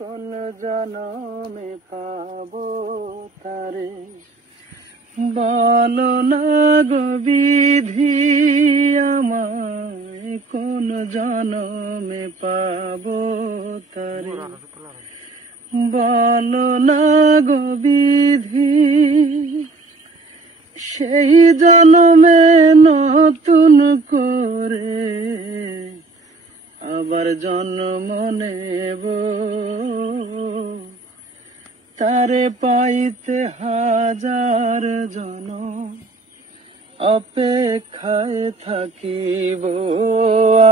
কোন জনমে পাবো তারে, বলো না গো বিধি আমায় কোন জনমে পাবো তারে, বলো না গো বিধি সেই জনমে নতুন করে আবার জন্ম নেব, তারে পাইতে হাজার জনম অপেক্ষায় থাকিব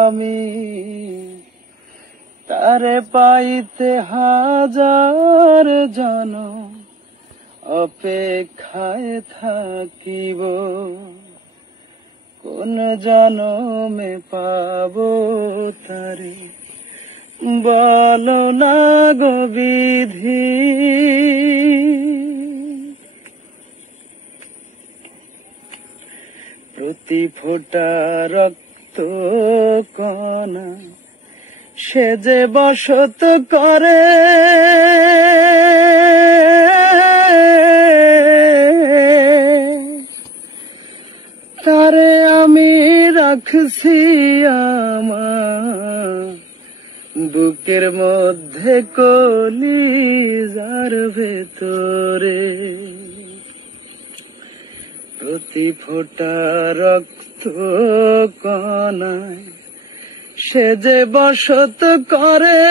আমি, তারে পাইতে হাজার জনম অপেক্ষায় থাকিব, কোন জনমে পাবো তারে, বলো না গো বিধি। প্রতি ফোঁটা রক্ত কণা সে যে বসত করে, তারে আমি রাখছি আমার বুকের মধ্যে কলিজার ভেতরে, প্রতি ফোঁটা রক্ত কণায় সে যে বসত করে,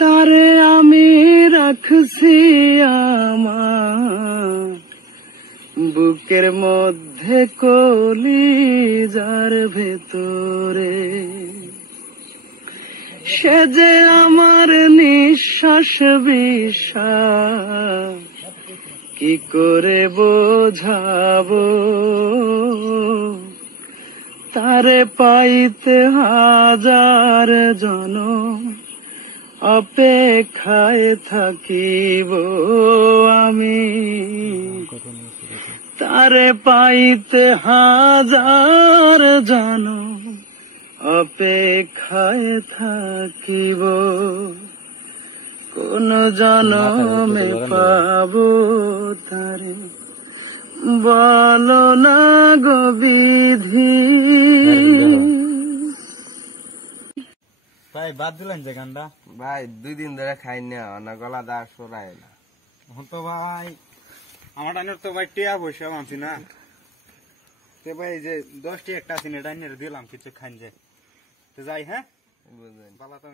তারে আমি রাখছি আমার বুকের মধ্যে কলিজার ভেতরে, সে যে আমার নিঃশ্বাস বিশ্বাস কি করে বোঝাবো, তারে পাইতে হাজার জনম অপেক্ষায় থাকিব আমি, তারে পাইতে হাজার জনম অপেক্ষায় থাকিব, কোন জনমে পাবো তারে, বলো না গো বিধি। ভাই বাদ দিলেন যে গানটা? ভাই 2 দিন ধরে খাই না, গলা দা সরাই না। এখন তো ভাই আমার ডাইনের তো ভাই টিয়া পয়সা আনছি না, তে ভাই যে 10টি একটা আছে ডাইনের দিলাম কিছু খান যায়, তো যাই। হ্যাঁ, বুঝলেন? ভালো তো